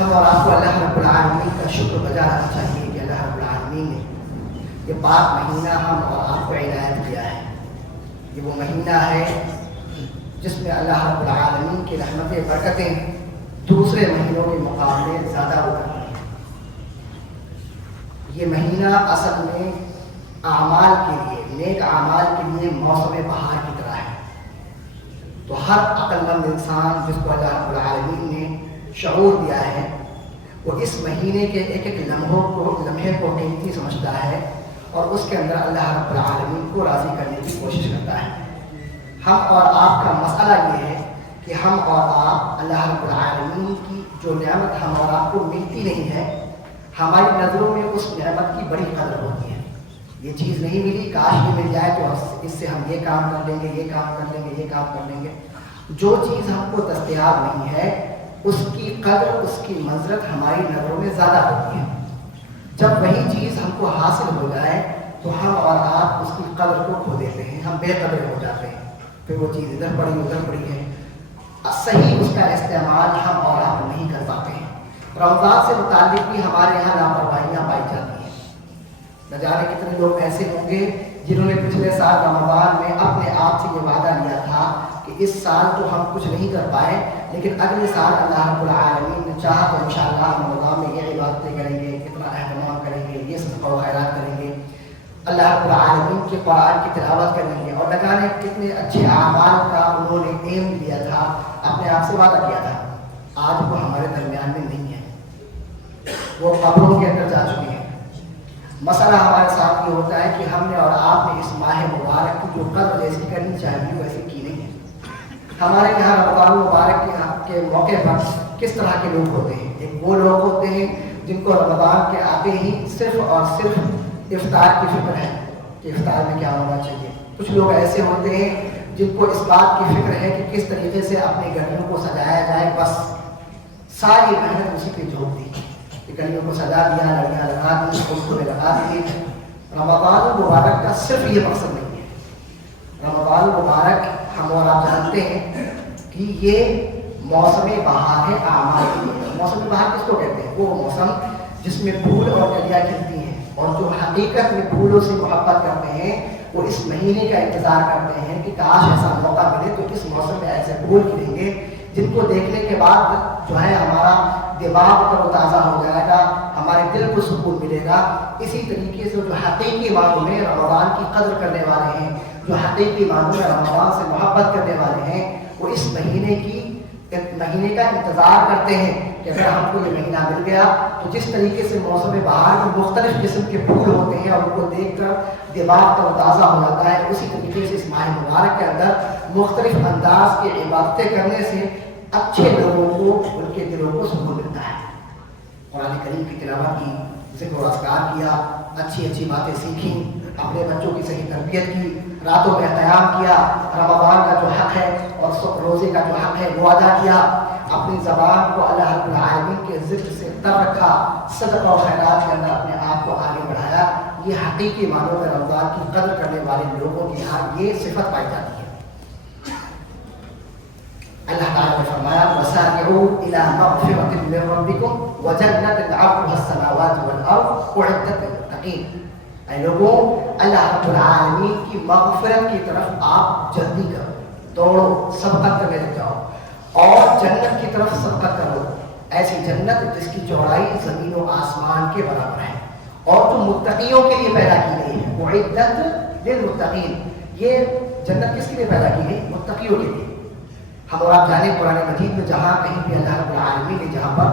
ہم اور آپ کو اللہ رب العالمین کا شکر بجا رہنا چاہیے کہ اللہ رب العالمین نے یہ پاک مہینہ ہم اور آپ کو عنایت کیا ہے۔ یہ وہ مہینہ ہے جس میں اللہ رب العالمین کی رحمتیں برکتیں دوسرے مہینوں کے مقابلے زیادہ اترتی ہیں۔ یہ مہینہ اصل میں اعمال کے لیے، نیک اعمال کے لیے موسم بہار کی طرح ہے۔ تو ہر عقل مند انسان جس کو اللہ رب العالمین نے شعور دیا ہے، وہ اس مہینے کے ایک ایک لمحے کو قیمتی سمجھتا ہے اور اس کے اندر اللہ رب العالمین کو راضی کرنے کی کوشش کرتا ہے۔ ہم اور آپ کا مسئلہ یہ ہے کہ ہم اور آپ اللہ رب العالمین کی جو نعمت ہم اور آپ کو ملتی نہیں ہے، ہماری نظروں میں اس نعمت کی بڑی قدر ہوتی ہے۔ یہ چیز نہیں ملی، کاش یہ مل جائے تو اس سے ہم یہ کام کر لیں گے، یہ کام کر لیں گے، یہ کام کر لیں گے۔ جو چیز ہم کو دستیاب نہیں ہے اس کی قدر، اس کی منزلت ہماری نظروں میں زیادہ ہوتی ہے۔ جب وہی چیز ہم کو حاصل ہو جائے تو ہم اور آپ اس کی قدر کو کھو دیتے ہیں، ہم بے قدر ہو جاتے ہیں۔ پھر وہ چیز ادھر پڑی ہے، صحیح اس کا استعمال ہم اور آپ نہیں کر پاتے ہیں۔ رمضان سے متعلق بھی ہمارے یہاں لاپرواہیاں پائی جاتی ہیں۔ نہ جانے کتنے لوگ ایسے ہوں گے جنہوں نے پچھلے سال رمضان میں اپنے آپ سے یہ وعدہ لیا تھا کہ اس سال تو ہم کچھ نہیں کر پائے، لیکن اگلے سال اللہ رب العالمین نے چاہا تو انشاءاللہ رمضان میں یہ عبادتیں کریں گے، اتنا اہتمام کریں گے، یہ صدقہ و خیرات کریں گے، اللہ رب العالمین کے قرآن کی تلاوت کریں گے، اور نہ جانے کتنے اچھے اعمال کا انہوں نے ایم لیا تھا، اپنے آپ سے وعدہ کیا تھا۔ آج وہ ہمارے درمیان میں نہیں ہے، وہ قبروں کے اندر جا چکے ہیں۔ مسئلہ ہمارے ساتھ یہ ہوتا ہے کہ ہم نے اور آپ نے اس ماہ مبارک کی جو قدر جیسی کرنی چاہیے ویسے کی نہیں ہے۔ ہمارے یہاں رمضان مبارک کے موقع پر کس طرح کے لوگ ہوتے ہیں؟ ایک وہ لوگ ہوتے ہیں جن کو رمضان کے آتے ہی صرف اور صرف افطار کی فکر ہے کہ افطار میں کیا ہونا چاہیے۔ کچھ لوگ ایسے ہوتے ہیں جن کو اس بات کی فکر ہے کہ کس طریقے سے اپنے گھروں کو سجایا جائے، بس ساری محنت اسی پہ جھونک دی کہ گھروں کو سجا دیا، لڑیاں لگا دی، پھول لگا دیے۔ رمضان مبارک کا صرف یہ مقصد نہیں ہے۔ رمضان مبارک ہم اور آپ جانتے ہیں کہ یہ موسم بہار ہے اعمال کے لیے۔ موسم بہار کس کو کہتے ہیں؟ وہ موسم جس میں پھول اور کلیاں کھلتی ہیں، اور جو حقیقت میں پھولوں سے محبت کرتے ہیں وہ اس مہینے کا انتظار کرتے ہیں کہ کاش ایسا موقع ملے تو اس موسم میں ایسے پھول کھلیں گے جن کو دیکھنے کے بعد جو ہے ہمارا دماغ تر و تازہ ہو جائے گا، ہمارے دل کو سکون ملے گا۔ اسی طریقے سے جو حقیقی معنوں میں رمضان کی قدر کرنے والے ہیں، جو حقیقی معنوں میں رمضان سے محبت کرنے والے ہیں، وہ اس مہینے کا انتظار کرتے ہیں کہ اگر ہم کو یہ مہینہ مل گیا تو جس طریقے سے موسم بہار میں مختلف قسم کے پھول ہوتے ہیں اور ان کو دیکھ کر دماغ تر و تازہ ہو جاتا ہے، اسی طریقے سے اس ماہ مبارک کے اندر مختلف انداز کی عبادتیں کرنے سے اچھے لوگوں کو ان کے دلوں کو سکون ملتا ہے۔ قرآن کریم کی تلاوت کی، ذکر و اذکار کیا، اچھی باتیں سیکھیں، اپنے بچوں کی صحیح تربیت کی، راتوں میں قیام کیا، رمضان کا جو حق ہے اور روزے کا جو حق ہے وہ ادا کیا، اپنی زبان کو اللہ رب العالمین کے ذکر سے تر رکھا، صدقہ و خیرات کے اندر اپنے آپ کو آگے بڑھایا۔ یہ حقیقی معنوں میں رمضان کی قدر کرنے والے لوگوں کے یہاں یہ صفت پائی جاتی ہے۔ اللہ تعالیٰ نے فرمایا وَسَارِعُوا إِلَىٰ مَغْفِرَةٍ مِّن رَّبِّكُمْ وَجَنَّةٍ عَرْضُهَا السَّمَاوَاتُ وَالْأَرْضُ أُعِدَّتْ لِلْمُتَّقِينَ۔ اے لوگوں، اللہ رب العالمین کی مغفرت کی طرف آپ جلدی کرو، دوڑو، سبقت کرنے لگ جاؤ اور جنت کی طرف سبقت کرو، ایسی جنت جس کی چوڑائی زمین و آسمان کے برابر ہے اور جو متقیوں کے لیے پیدا کی گئی ہے۔ اعدت للمتقین، یہ جنت کس کے لیے پیدا کی گئی؟ متقیوں کے لیے۔ ہم اور آپ جانے قرآن مجید میں جہاں کہیں بھی اللہ رب العالمین نے جہاں پر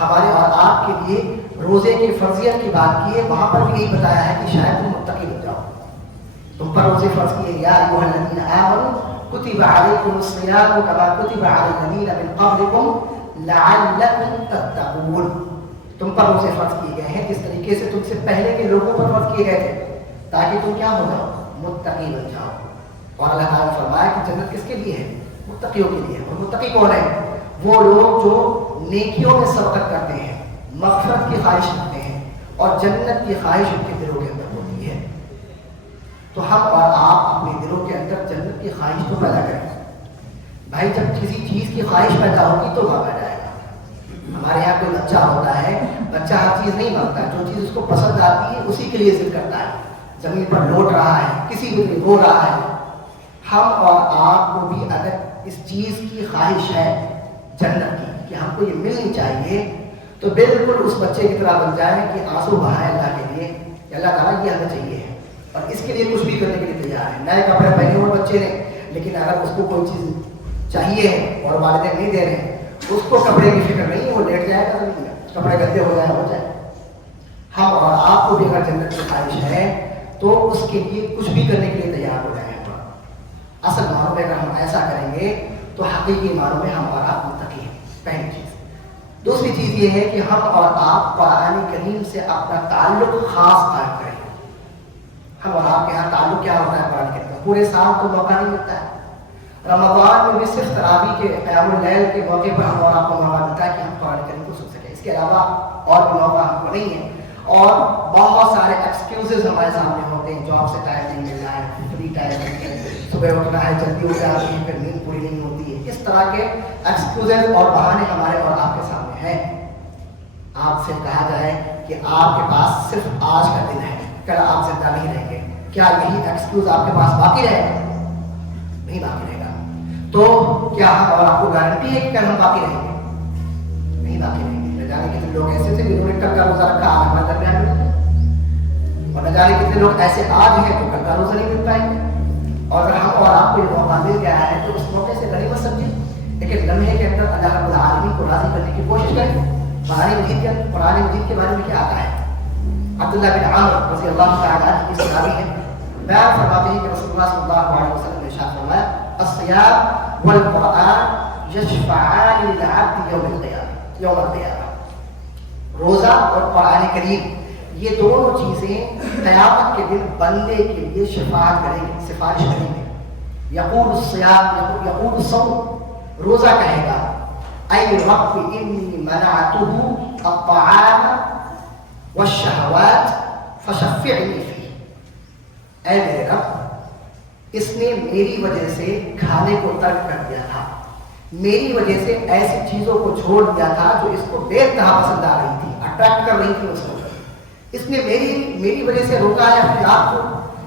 ہمارے اور آپ کے لیے روزے کی فرضیت کی بات کی ہے، وہاں پر بھی یہی بتایا ہے کہ شاید تم متقی ہو جاؤ، تم پر روزے فرض کیے۔ یا ایھا الذین آمنوا کتب علیکم الصیام کما کتب علی الذین من قبلکم لعلکم تتقون۔ تم پر روزے فرض کیے گئے ہیں جس طریقے سے تم سے پہلے کے لوگوں پر فرض کیے گئے تھے، تاکہ تم کیا ہو جاؤ؟ متقی بن جاؤ۔ اور اللہ تعالیٰ نے فرمایا کہ جنت کس کے لیے ہے؟ متقیوں کے لیے۔ اور متقی کون ہے؟ وہ لوگ جو نیکیوں میں سبقت کرتے ہیں، مغفرت کی خواہش رکھتے ہیں اور جنت کی خواہش ان کے دلوں کے اندر ہوتی ہے۔ تو ہم اور آپ اپنے دلوں کے اندر جنت کی خواہش تو پیدا کریں۔ بھائی جب کسی چیز کی خواہش پیدا ہوگی تو وہاں پیدا آئے گا۔ ہمارے یہاں کوئی بچہ ہوتا ہے، بچہ ہر چیز نہیں مانگتا، جو چیز اس کو پسند آتی ہے اسی کے لیے ضد کرتا ہے، زمین پر لوٹ رہا ہے، کسی بھی رو رہا ہے۔ ہم اور آپ کو بھی اگر اس چیز کی خواہش ہے جنت کی کہ ہم کو یہ ملنی چاہیے، تو بالکل اس بچے کی طرح بن جائے کہ آنسو بہائے اللہ کے لیے کہ اللہ تعالیٰ یہ ہمیں چاہیے ہے، اور اس کے لیے کچھ بھی کرنے کے لیے تیار ہے۔ نئے کپڑے پہنے ہوئے بچے نے، لیکن اگر اس کو کوئی چیز چاہیے ہے اور والدین نہیں دے رہے ہیں، اس کو کپڑے کی فکر نہیں، وہ لیٹ جائے گا زمین میں، کپڑے گندے ہو جائے۔ ہم اور آپ کو بھی اگر جنت کی خواہش ہے تو اس کے لیے کچھ بھی کرنے کے لیے تیار ہو جائیں۔ اصل معنوں میں اگر ہم ایسا کریں گے تو حقیقی معنوں میں ہم اور آپ متقی ہیں، پہلی چیز۔ دوسری چیز یہ ہے کہ ہم اور آپ قرآن کریم سے اپنا تعلق خاص قائم کریں۔ ہم اور آپ کے یہاں تعلق کیا ہوتا ہے قرآن کریم کا؟ پورے سال تو موقع نہیں ملتا ہے، رمضان میں بھی صرف تراویح کے قیام اللیل کے موقع پر ہم اور آپ کو موقع ملتا ہے کہ ہم قرآن کریم کو سن سکیں، اس کے علاوہ اور بھی موقع ہم کو نہیں ہے۔ اور بہت سارے ایکسکیوزز ہمارے سامنے ہوتے ہیں، جاب سے ٹائم نہیں مل رہا ہے، فری ٹائم نہیں ہے، صبح اٹھنا ہے جلدی ہو جاتی ہے، پھر نیند پوری نہیں ہوتی ہے۔ اس طرح کے ایکسکیوزز اور بہانے ہمارے اور آپ کے سامنے ہیں۔ آپ سے کہا جائے کہ آپ کے پاس صرف آج کا دن ہے، کل آپ زندہ نہیں رہیں گے، کیا یہی ایکسکیوز آپ کے پاس باقی رہے گا؟ نہیں باقی رہے گا۔ تو کیا ہم اور آپ کو گارنٹی ہے کہ کل ہم باقی رہیں گے؟ نہیں باقی رہیں گے۔ نہ جانے کتنے لوگ ایسے تھے جنہوں نے کل کا روزہ رکھا، آج ہمارے درمیان میں، اور نہ جانے کتنے لوگ ایسے آج ہیں جو کل کا روزہ نہیں مل پائیں گے۔ اور اگر ہم اور آپ کو یہ موقع مل گیا ہے تو اس موقع سے غنیمت سمجھیں، لیکن لمحے کے اندر اللہ رب العالمین کو راضی کرنے کی کوشش کریں۔ قرآن مجید کے بارے میں کیا آتا ہے؟ عبداللہ بن عمر رضی اللہ تعالیٰ عنہ کی صحابی ہے، بیان فرماتے ہیں کہ رسول اللہ صلی اللہ علیہ وسلم نے ارشاد فرمایا: الصیام والقرآن یشفعان للعبد یوم القیامہ۔ روزہ اور قرآن کریم یہ دونوں چیزیں قیامت کے دن بندے کے لیے شفاعت کریں گے، سفارش کریں گے۔ یقول الصیام، یقول الصوم، روزہ کہے گا: اے رب انی منعتہ الطعام والشہوات فشفعنی فیہ۔ اے میرے رب، اس نے میری وجہ سے کھانے کو ترک کر دیا تھا، میری وجہ سے ایسی چیزوں کو چھوڑ دیا تھا جو اس کو بے انتہا پسند آ رہی تھی، اٹریکٹ کر رہی تھی اس کو، اس نے میری وجہ سے روکا ہے اپنے آپ کو،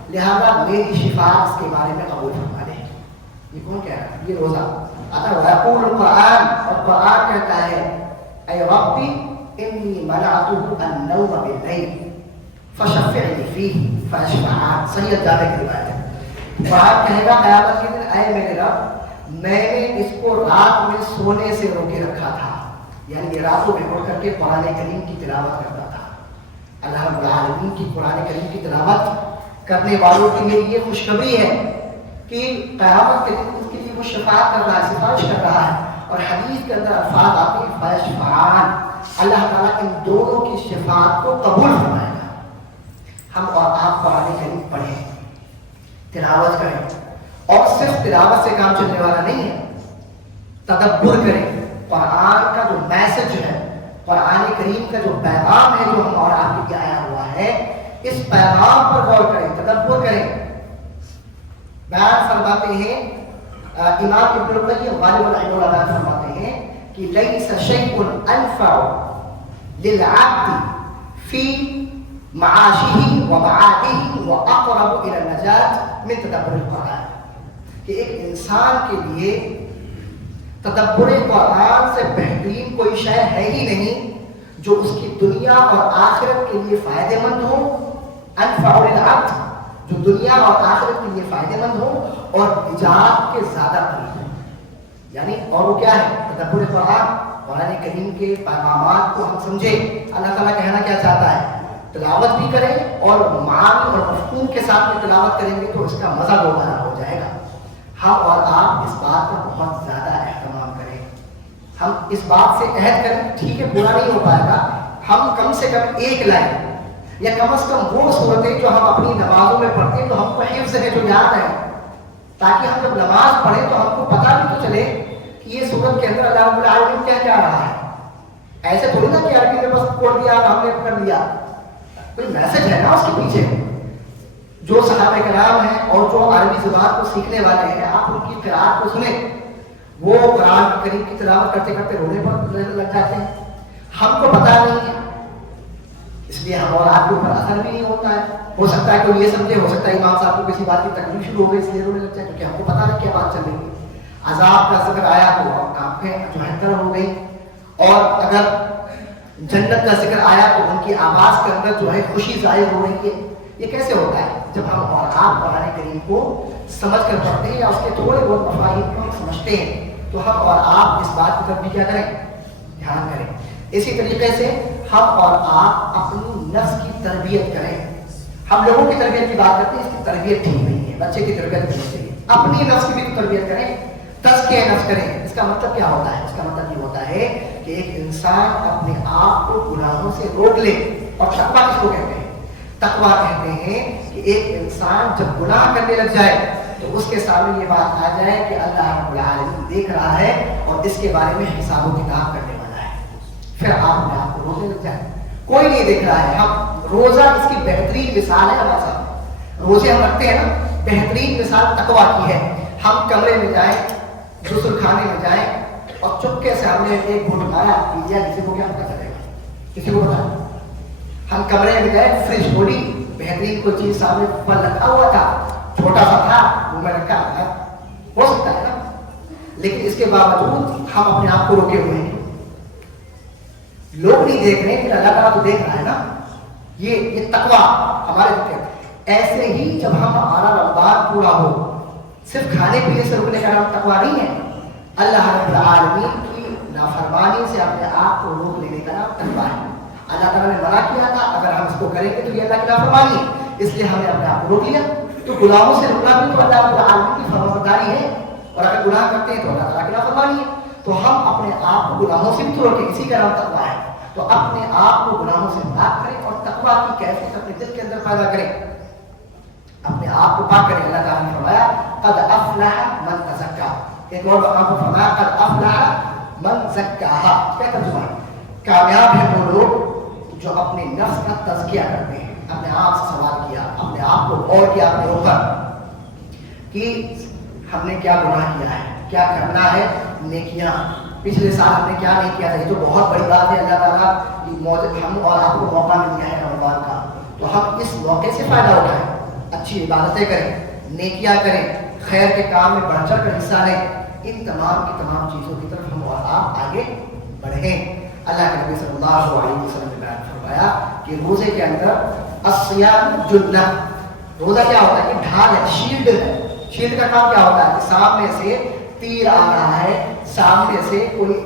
لہذا میری شفاعت اس کے بارے میں قبول فرما دے۔ یہ کون کہہ رہا ہے؟ یہ روزہ آتا ہے۔ وَيَقُولُ القرآن، اور قرآن کہتا ہے: اے ربی انی منعتہ النوم باللیل فشفعنی فیہ فاشفعان۔ صحیح جامع کی روایت ہے۔ قرآن کہے گا قیامت کے دن: اے میرے رب، میں نے اس کو رات میں سونے سے روکے رکھا تھا، یعنی یہ راتوں میں اٹھ کر کے قرآن کریم کی تلاوت کرتا تھا۔ اللہ رب العالمین کی قرآن کریم کی تلاوت کرنے والوں کے لیے یہ خوشخبری ہے کہ قیامت کے دن اس کے لیے وہ شفاعت کر رہا ہے، سفارش کر رہا ہے۔ اور حدیث کے اندر الفاظ آتے ہیں فیشفعان، اللہ تعالیٰ ان دونوں کی شفاعت کو قبول فرمائے گا۔ ہم اور آپ قرآن کریم پڑھیں، تلاوت کریں، اور صرف تلاوت سے کام چلنے والا نہیں ہے، تدبر کریں۔ قرآن کا جو میسج ہے، قرآن کریم کا جو پیغام ہے جو ہم اور آپ کے لیے آیا ہوا ہے، اس پیغام پر غور کریں، تدبر کریں۔ بیان فرماتے ہیں امام ابن القیم غالب العلم بیان فرماتے ہیں کہ لیس شیء انفع للعبد فی معاشہ ومعادہ واقرب الى النجاة من تدبر القرآن، کہ ایک انسان کے لیے تدبر قرآن سے بہترین کوئی شے ہے ہی نہیں جو اس کی دنیا اور آخرت کے لیے فائدہ مند ہو۔ انفع للعبد، جو دنیا اور آخرت کے لیے فائدہ مند ہو اور نجات کے زیادہ قریب ہو۔ یعنی اور وہ کیا ہے؟ تدبر قرآن، قرآن کریم کے پیغامات کو ہم سمجھیں۔ اللہ تعالیٰ کہنا کیا چاہتا ہے؟ تلاوت بھی کریں اور معنی اور مفہوم کے ساتھ میں تلاوت کریں گے تو اس کا مزہ دوبارہ ہو جائے گا۔ ہم اور آپ اس بات کا بہت زیادہ اہتمام کریں، ہم اس بات سے عہد کریں، ٹھیک ہے پورا نہیں ہو پائے گا، ہم کم سے کم ایک لائن یا کم از کم وہ صورتیں جو ہم اپنی نمازوں میں پڑھتے ہیں تو ہم کو حفظ ہے، جو یاد ہے، تاکہ ہم جب نماز پڑھیں تو ہم کو پتہ بھی تو چلے کہ یہ صورت کے اندر اللہ رب العالمین کیا کیا رہا ہے۔ ایسے تھوڑی نا کہ عربی میں بس پڑھ دیا اور ہم نے پکڑ لیا، کوئی میسج ہے نا اس کے پیچھے۔ جو صحابہ کرام ہیں اور جو عربی زبان کو سیکھنے والے ہیں، آپ ان کی قرأت کو سنیں، وہ قرآن کریم کی تلاوت کرتے کرتے رونے پر لگ جاتے ہیں، ہم کو پتا نہیں ہے، اس لیے ہم اور آپ کے اوپر اثر بھی نہیں ہوتا ہے. ہو سکتا ہے کوئی یہ سمجھے، ہو سکتا ہے امام صاحب کو کسی بات کی تکلیف شروع ہو گئی اس لیے رونے لگ جائے، کیونکہ ہم کو پتا نہیں کیا بات چل رہی ہے. عذاب کا ذکر آیا تو آنکھیں جو ہے تر ہو گئی، اور اگر جنت کا ذکر آیا تو ان کی آواز کے اندر جو ہے خوشی ظاہر ہو رہی ہے. یہ کیسے ہوتا ہے؟ جب ہم اور آپ قرآن کریم کو سمجھ کر پڑھتے ہیں یا اس کے تھوڑے بہت مفاہیم کو ہم سمجھتے ہیں تو ہم اور آپ اس بات کی طرف بھی کیا کریں؟ دھیان کریں. اسی طریقے سے ہم اور آپ اپنی نفس کی تربیت کریں. ہم لوگوں کی تربیت کی بات کرتے ہیں، اس کی تربیت ٹھیک نہیں ہے، بچے کی تربیت کرنی چاہیے. اپنی نفس کی بھی تربیت کریں، تزکیہ نفس کریں. اس کا مطلب کیا ہوتا ہے؟ اس کا مطلب یہ ہوتا ہے کہ ایک انسان اپنے آپ کو گناہوں سے روک لے. اور تقویٰ کس کو کہتے ہیں؟ تقویٰ کہتے ہیں کہ ایک انسان جب گناہ کرنے لگ جائے تو اس کے سامنے یہ بات آ جائے کہ اللہ رب العالمین دیکھ رہا ہے اور اس کے بارے میں حساب و کتاب کرنے والا ہے. پھر آپ اپنے آپ کو روکنے لگ جائیں. کوئی نہیں دیکھ رہا ہے. ہم روزہ اس کی بہترین مثال ہے. ہمارے ساتھ روزے ہم رکھتے ہیں نا، بہترین مثال تقویٰ کی ہے. ہم کمرے میں جائیں، غسل خانے میں جائیں اور چپکے سے ہم نے ایک گھونٹ مارا پی لیا، کسی کو کیا پتا چلے گا؟ کسی کو پتا؟ ہم کمرے میں گئے، فریج کھولی، بہترین کوئی چیز سامنے پر رکھا ہوا تھا، چھوٹا سا تھا، منہ میں رکھا ہے، ہو سکتا ہے نا. لیکن اس کے باوجود ہم اپنے آپ کو روکے ہوئے ہیں. لوگ نہیں دیکھ رہے ہیں، اللہ تعالیٰ تو دیکھ رہا ہے نا. یہ تقویٰ ہمارے ذکر. ایسے ہی جب ہمارا رمضان پورا ہو، صرف کھانے پینے سے رکنے کا نام تقویٰ نہیں ہے. اللہ رب العالمین کی نافرمانی سے اپنے آپ کو روک لینے کا نام تقویٰ ہے. اللہ تعالیٰ نے منع کیا تھا، اگر ہم اس کو کریں گے تو یہ اللہ کی نافرمانی ہے، اس لیے ہم نے اپنے آپ کو روک لیا. تو گناہوں سے رکنا بھی تو اللہ رب العالمین کی فرمانبرداری ہے، اور اگر گناہ کرتے ہیں تو اللہ تعالیٰ کی نافرمانی ہے. تو ہم اپنے آپ کو گناہوں سے بھی تو روکیں، اسی کا نام تقویٰ ہے. تو اپنے آپ کو گناہوں سے پاک کریں اور تقویٰ کی کیفیت اپنے دل کے اندر پیدا کریں، اپنے آپ کو پاک کریں. اللہ تعالیٰ نے فرمایا قد افلح من تزکا. ایک اور مقام پر فرمایا قد افلح من زکاہا. کیا ترجمہ ہے؟ کامیاب ہے وہ لوگ جو اپنے نفس کا تزکیہ کرتے ہیں. اپنے آپ سے سوال کیا، اپنے آپ کو غور کیا اپنے اوپر کہ ہم نے کیا گناہ کیا ہے، کیا کرنا ہے. نیکیاں پچھلے سال ہم نے کیا نہیں کیا تھا. یہ تو بہت بڑی بات ہے. اللہ تعالیٰ ہم اور آپ کو موقع مل گیا ہے رمضان کا، تو ہم اس موقع سے فائدہ اٹھائیں، اچھی عبادتیں کریں، نیکیاں کریں، خیر کے کام میں بڑھ چڑھ کر حصہ لیں. ان تمام کی تمام چیزوں کی طرف ہم اور آپ آگے بڑھیں. اللہ کے نبی صلی اللہ علیہ وسلم نے بیان فرمایا کہ روزے کے اندر الصیام جنہ. روزہ کیا ہوتا ہے؟ کہ ڈھال ہے، شیلڈ ہے. شیلڈ کا کام کیا ہوتا ہے؟ کہ سامنے سے تیر آ رہا ہے، سامنے سے کوئی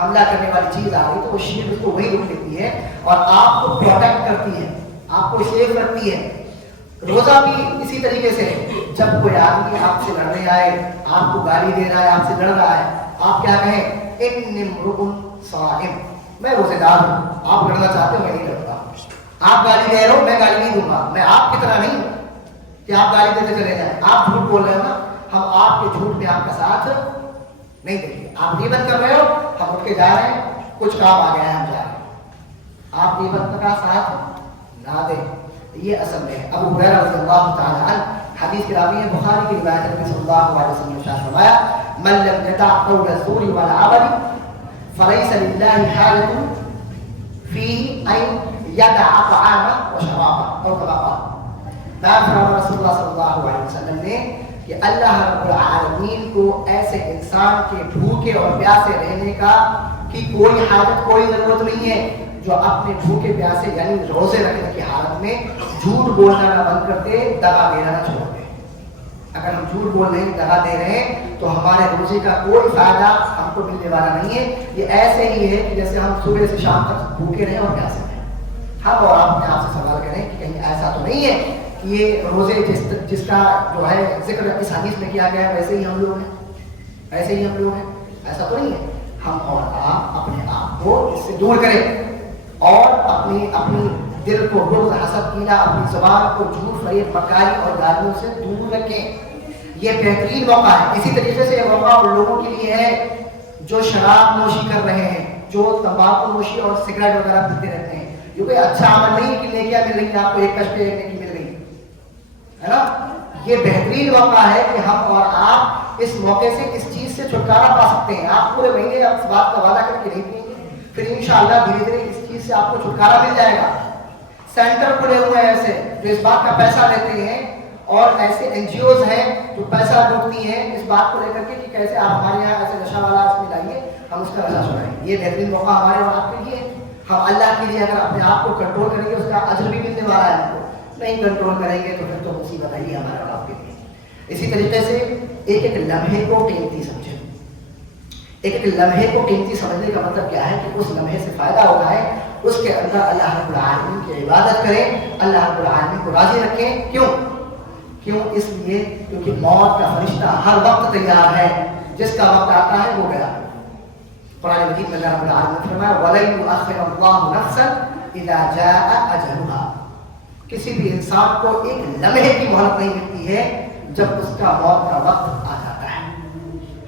حملہ کرنے والی چیز آ رہی تو وہ شیلڈ کو وہی روک لیتی ہے اور آپ کو پروٹیکٹ کرتی ہے، آپ کو سیف رکھتی ہے. روزہ بھی اسی طریقے سے ہے. جب کوئی آدمی آپ سے لڑنے آئے، آپ کو گالی دے رہا ہے، آپ سے لڑ رہا ہے، آپ کیا کہیں؟ انی امرؤ صائم، میں روزے دار ہوں. آپ لڑنا چاہتے ہو، میں نہیں لڑتا. آپ گالی دے رہے ہو، میں گالی نہیں دوں گا. میں آپ کی طرح نہیں ہوں کہ آپ گالی دیتے چلے جائیں. آپ جھوٹ بول رہے ہو نا، ہم آپ کے جھوٹ میں آپ کا ساتھ نہیں دیں گے. آپ غیبت کر رہے ہو، ہم اٹھ کے جا رہے ہیں، کچھ کام آ گیا ہے، ہم جا رہے ہیں. آپ غیبت کا ساتھ نہ دیں. یہ اصل میں ابو ہریرہ رضی اللہ تعالی عنہ حدیث کی راوی ہے، بخاری کی روایت ہے. نبی صلی اللہ علیہ وسلم نے ارشاد فرمایا من لم يدع قول الزور والعمل فليس لله حاجة في أن يدع طعاما وشرابا أو كما قال. بیان فرمایا رسول اللہ صلی اللہ علیہ وسلم نے کہ اللہ رب العالمین کو ایسے انسان کے بھوکے اور پیاسے رہنے کا کی کوئی حاجت، کوئی ضرورت نہیں ہے جو اپنے بھوکے پیاسے یعنی روزے رکھنے کی حالت میں جھوٹ بولنا نہ بند کرتے، دغا دینا نہ چھوڑ دیں. اگر ہم جھوٹ بول رہے ہیں، دغا دے رہے ہیں تو ہمارے روزے کا کوئی فائدہ ہم کو ملنے والا نہیں ہے. یہ ایسے ہی ہے کہ جیسے ہم صبح سے شام تک بھوکے رہیں اور پیاسے رہیں. ہم اور آپ اپنے آپ سے سوال کریں کہ کہیں ایسا تو نہیں ہے کہ یہ روزے جس کا جو ہے ذکر اس حدیث میں کیا گیا ہے ویسے ہی ہم لوگ ہیں، ایسے ہی ہم لوگ ہیں؟ ایسا تو نہیں ہے. ہم اور آپ اپنے آپ کو اس سے دور کریں اور اپنی دل کو بغض، حسد، کینہ، اپنی زبان کو جھوٹ، فریب، مکاری اور گالیوں سے دور رکھیں. یہ بہترین موقع ہے. اسی طریقے سے یہ موقع ان لوگوں کے لیے ہے جو شراب نوشی کر رہے ہیں، جو تمباکو نوشی اور سگریٹ وغیرہ پیتے رہتے ہیں. یہ کوئی اچھا عمل نہیں کہ نیکیاں مل رہی ہیں آپ کو، ایک کش پہ ایک نیکی مل رہی ہے نا. یہ بہترین موقع ہے کہ ہم اور آپ اس موقع سے اس چیز سے چھٹکارا پا سکتے ہیں. آپ پورے مہینے اس بات کا وعدہ کر کے نہیں پیئیں گے، پھر انشاءاللہ دھیرے دھیرے اس چیز سے آپ کو چھٹکارا مل جائے گا. سینٹر کھلے ہوئے ہیں ایسے جو اس بات کا پیسہ لیتے ہیں, اور ایسے این جی اوز ہیں جو پیسہ لوٹتی ہیں اس بات کو لے کر کے کہ کیسے آپ ہمارے یہاں ایسے نشہ والا اس میں لائیے, ہم اس کا نشہ چھڑائیں. یہ بہترین موقع ہمارے اور آپ کے لیے. ہم اللہ کے لیے اگر اپنے آپ کو کنٹرول کریں گے اس کا اجر بھی ملنے والا ہے ہم کو. نہیں کنٹرول کریں گے تو پھر تو مصیبت آئی ہے ہمارے اور آپ کے لیے. اسی طریقے سے ایک ایک لمحے کو قیمتی سمجھیں. ایک ایک لمحے کو قیمتی سمجھنے کا مطلب کیا ہے کہ اس لمحے سے فائدہ اٹھائیں, اس کے اندر اللہ رب العالمین کی عبادت کریں, اللہ رب العالمین کو راضی رکھیں. کیوں اس لیے کیونکہ موت کا فرشتہ ہر وقت تیار ہے, جس کا وقت آتا ہے وہ گیا. قرآن مجید میں اللہ رب العالمین نے فرمایا وَلَن يُؤَخِّرَ اللَّهُ نَفْسًا إِذَا جَاءَ أَجَلُهَا. کسی بھی انسان کو ایک لمحے کی مہلت نہیں ملتی ہے جب اس کا موت کا وقت آ جاتا ہے.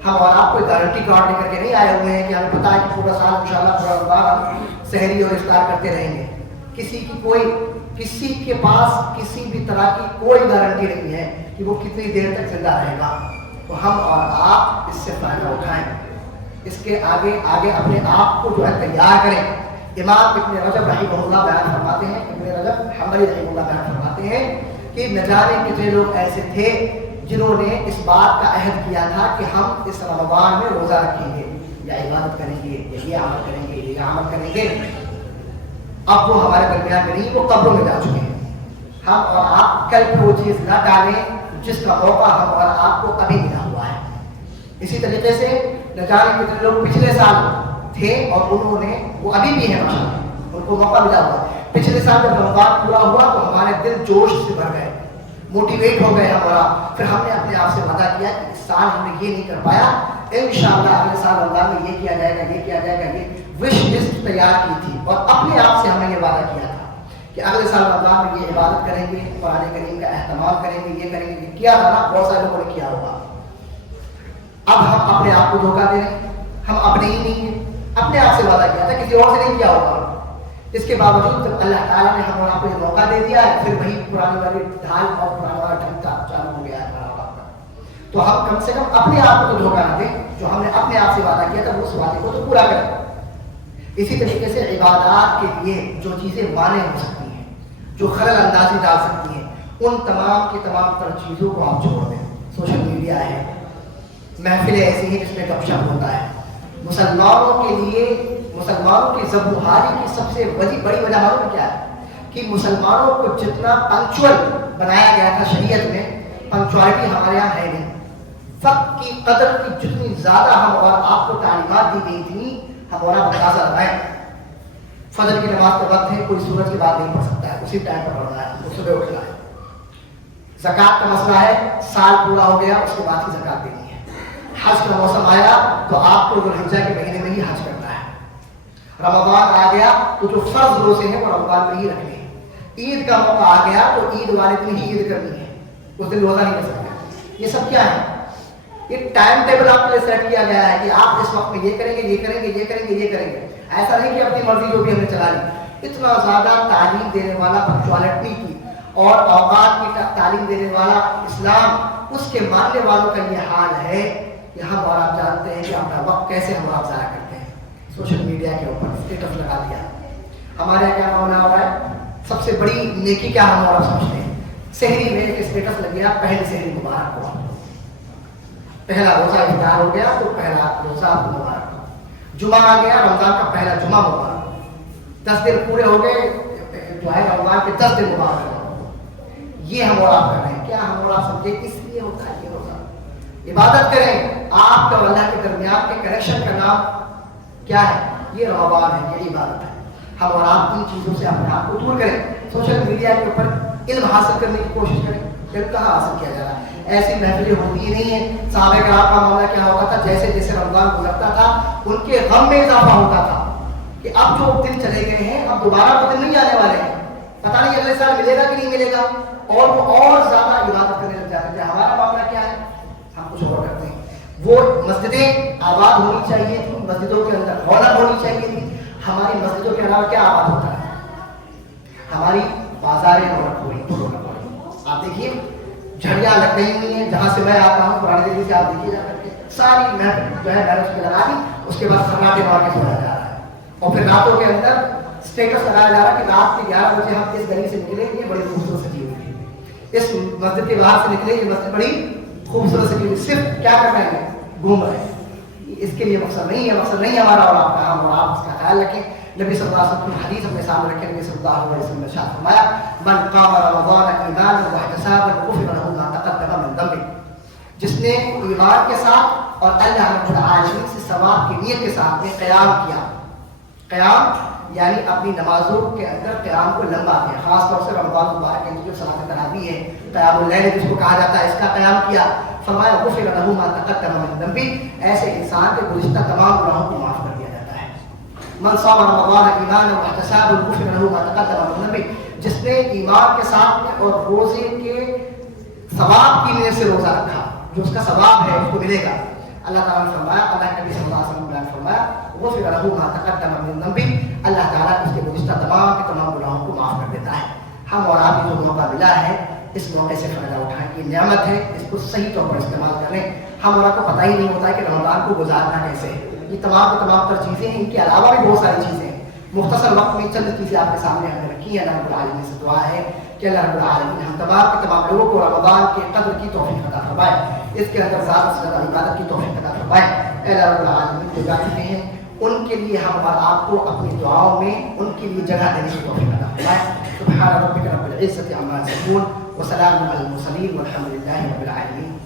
ہم اور آپ کوئی گارنٹی کارڈ لے کر کے نہیں آئے ہوئے ہیں کہ ہمیں پتا ہے کہ پورا سال انشاءاللہ پورا رمضان ہم سحری اور افطار کرتے رہیں گے. کسی کے پاس کسی بھی طرح کی کوئی گارنٹی نہیں ہے کہ وہ کتنی دیر تک زندہ رہے گا. تو ہم اور آپ اس سے فائدہ اٹھائیں, اس کے آگے اپنے آپ کو جو ہے تیار کریں. امام ابن رجب رحمہ اللہ بیان فرماتے ہیں, ابن رجب حنبلی رحمہ اللہ بیان فرماتے ہیں کہ نہ جانے کتنے لوگ ایسے تھے جنہوں نے اس بات کا عہد کیا تھا کہ ہم اس رمضان میں روزہ رکھیں گے یا عبادت کریں گے یا یہ عمل کریں گے یہ عمل کریں گے. اب وہ ہمارے درمیان میں نہیں, وہ قبروں میں جا چکے ہیں. ہم اور آپ کل کو وہ چیز نہ ڈالیں جس کا موقع ہم اور آپ کو ابھی ملا ہوا ہے. اسی طریقے سے نہ جانے کتنے لوگ پچھلے سال تھے اور انہوں نے, وہ ابھی بھی ہیں ماشاءاللہ, ان کو موقع ملا ہوا ہے. پچھلے سال جب رمضان پورا ہوا تو ہمارے دل جوش سے بھر گئے, موٹیویٹ ہو گئے ہمارا. پھر ہم نے اپنے آپ سے وعدہ کیا کہ اس سال ہم نے یہ نہیں کر پایا, انشاءاللہ اگلے سال رمضان میں یہ کیا جائے گا, یہ کیا جائے گا. یہ وش لسٹ تیار کی تھی اور اپنے آپ سے ہم نے یہ وعدہ کیا تھا کہ اگلے سال رمضان میں یہ عبادت کریں گے, قرآن کریم کا اہتمام کریں گے, یہ کریں گے. یہ کیا تھا نا, بہت سارے لوگوں نے کیا ہوگا. اب ہم اپنے آپ کو دھوکہ دے رہے ہیں, ہم اپنے ہی نہیں ہیں. اپنے آپ سے وعدہ کیا تھا, کسی اور سے نہیں کیا ہوگا. اس کے باوجود جب اللہ تعالیٰ نے ہم اور آپ کو یہ موقع دے دیا ہے, پھر وہی پرانی والی ڈھال اور پرانا والا ڈھنگا چالو ہو گیا ہے ہمارا آپ کا. تو ہم کم سے کم اپنے آپ کو تو دھوکہ نہ دیں, جو ہم نے اپنے آپ سے وعدہ کیا تھا اس وعدے کو تو پورا کریں. اسی طریقے سے عبادات کے لیے جو چیزیں مانع ہو سکتی ہیں, جو خلل اندازی ڈال سکتی ہیں, ان تمام کی تمام تر چیزوں کو آپ چھوڑ دیں. سوشل میڈیا ہے, محفلیں ایسی ہیں جس میں گپ شپ ہوتا ہے. مسلمانوں کے لیے, مسلمانوں کی ذبحاری کی سب سے بڑی وجہ معلوم کیا ہے کہ مسلمانوں کو جتنا پنکچوئل بنایا گیا تھا شریعت میں, پنکچوالٹی ہمارے یہاں ہے نہیں. وقت کی قدر کی جتنی زیادہ ہم اور آپ کو تعلیمات دی گئی تھیں, ہم اور آپ اندازہ لگائیں. فجر کی نماز کا وقت ہے, کوئی سورج کی بات نہیں پڑھ سکتا ہے, اسی ٹائم پر پڑھنا ہے, اس صبح اٹھنا ہے. زکوٰۃ کا مسئلہ ہے, سال پورا ہو گیا اس کے بعد ہی زکوٰۃ دینی ہے. حج کا موسم آیا تو آپ کو ذوالحجہ کے مہینے میں ہی حج کرنا ہے. رمضان آ گیا تو جو فرض روزے ہیں وہ رمضان میں ہی رکھنے ہیں. عید کا موقع آ گیا تو عید والے دن ہی عید کرنی ہے, اس دن روزہ نہیں کر سکتے. یہ سب کیا ہے, یہ ٹائم ٹیبل آپ کے لیے سیٹ کیا گیا ہے کہ آپ اس وقت میں یہ کریں گے, یہ کریں گے, یہ کریں گے, یہ کریں گے. ایسا نہیں کہ اپنی مرضی جو بھی ہم نے چلا لی. اتنا زیادہ تعلیم دینے والا پنکچوالٹی کی اور اوقات کی تعلیم دینے والا اسلام, اس کے ماننے والوں کا یہ حال ہے کہ ہم اور آپ جانتے ہیں کہ اپنا وقت کیسے ہم آپ ضائع کرتے ہیں. سوشل میڈیا کے اوپر اسٹیٹس لگا دیا. ہمارے یہاں کیا معاملہ ہو رہا ہے, سب سے بڑی نیکی کیا ہم اور آپ سمجھتے ہیں, سحری میں ایک اسٹیٹس لگ گیا, پہلی سحری مبارک ہوا, پہلا روزہ افطار ہو گیا تو پہلا روزہ مبارک. جمعہ آ گیا, رمضان کا پہلا جمعہ مبارک. 10 دن پورے ہو گئے, جو ہے رمضان کے 10 دن مبارک. یہ ہم اور آپ کر رہے ہیں. کیا ہم اور آپ سمجھے اس لیے ہوتا ہے یہ روزہ, عبادت کریں. آپ کا اللہ کے درمیان کے کنیکشن کا نام کیا ہے, یہ رمضان ہے, یہ عبادت ہے. ہم اور آپ ان چیزوں سے اپنے آپ کو دور کریں. سوشل میڈیا کے اوپر علم حاصل کرنے کی کوشش کریں. علم کہاں حاصل کیا جا رہا ہے, ایسی محفلیں ہوتی ہی نہیں ہیں. صحابہ کرام کا معاملہ کیا ہوتا تھا, جیسے جیسے رمضان گزرتا تھا ان کے غم میں اضافہ ہوتا تھا کہ اب جو دن چلے گئے ہیں اب دوبارہ وہ دن نہیں آنے والے ہیں, پتہ نہیں اگلے سال ملے گا کہ نہیں ملے گا, اور وہ اور زیادہ عبادت کرنے لگ جاتے ہیں. ہمارا معاملہ کیا ہے, ہم کچھ اور کرتے ہیں. وہ مسجدیں آباد ہونی چاہیے تھی, مسجدوں کے اندر رونق ہونی چاہیے تھی. ہماری مسجدوں کے علاوہ کیا آباد ہوتا ہے, ہماری بازاریں رونق ہو رہی. آپ دیکھیے جھڑیاں لگ رہی ہوئی ہیں, جہاں سے میں آتا ہوں پرانے دلی سے, آپ دیکھیے جا کر کے ساری محفل جو ہے بیرس پہ لگا دی, اس کے بعد سناٹے مار کے سویا جا رہا ہے. اور پھر راتوں کے اندر اسٹیٹس لگایا جا رہا کہ رات کے 11 بجے ہم اس گلی سے نکلے، یہ بڑی خوبصورت سجی ہوئی ہے، اس مسجد کے باہر سے نکلے، یہ مسجد بڑی خوبصورت سجی ہوئی، صرف کیا کر رہے ہیں؟ گھوم رہے ہیں۔ اس کے لیے مقصد نہیں ہے، مقصد نہیں ہمارا اور آپ کا، ہم اور آپ اس کا خیال رکھیں۔ نبی صلی اللہ علیہ وسلم کی حدیث اپنے سامنے رکھیں، نبی صلی اللہ علیہ وسلم نے ارشاد فرمایا من قام رمضان ایمانا واحتسابا غفر له ما تقدم من ذنبه، جس نے ایمان کے ساتھ اور اللہ رب العالمین سے ثواب کی نیت کے ساتھ میں قیام کیا، قیام یعنی اپنی نمازوں کے اندر قیام کو لمبا کیا، خاص طور سے رمضان مبارک کے جو صلاۃ تراویح ہے، قیام اللیل جس کو کہا جاتا ہے، اس کا قیام کیا، فرمایا غفر له ما تقدم من ذنبه، ایسے انسان کے گزشتہ تمام گناہوں کو معاف کر دیا جاتا ہے۔ من صام رمضان ایمانا واحتسابا غفر له ما تقدم من ذنبه، جس نے ایمان کے ساتھ اور روزے کے ثواب کی نیت سے روزہ رکھا، جو اس کا ثواب ہے اس کو ملے گا۔ اللہ تعالیٰ نے فرمایا، اللہ کے نبی صلی اللہ علیہ وسلم نے فرمایا غفر له ما تقدم من ذنبه، اللہ تعالیٰ اس کے گزشتہ تمام کے تمام گناہوں کو معاف کر دیتا ہے۔ ہم اور آپ کو جو موقع ملا ہے اس موقع سے فائدہ اٹھائیں، یہ نعمت ہے، اس کو صحیح طور پر استعمال کریں۔ ہم اور آپ کو پتہ ہی نہیں ہوتا ہے کہ رمضان کو گزارنا کیسے ہے، یہ تمام کی تمام تر چیزیں ہیں، ان کے علاوہ بھی بہت ساری چیزیں ہیں۔ مختصر وقت میں چند چیزیں آپ کے سامنے ہم نے رکھی ہیں۔ اللہ رب العالمین سے دعا ہے کہ اللہ رب العالمین ہم تمام کے تمام لوگوں کو رمضان کے قدر کی توفیق عطا فرمائے، اس کے اندر زیادہ سے زیادہ عبادت کی توفیق عطا فرمائے۔ اے اللہ رب العالمین جو جانتے ہیں ان کے لیے ہم اور آپ کو اپنی دعاؤں میں ان کے لیے جگہ دینے کی توفیق عطا فرمائے۔ سبحان ربک رب العزة عما یصفون وسلام علی المرسلین والحمد للہ رب العالمین۔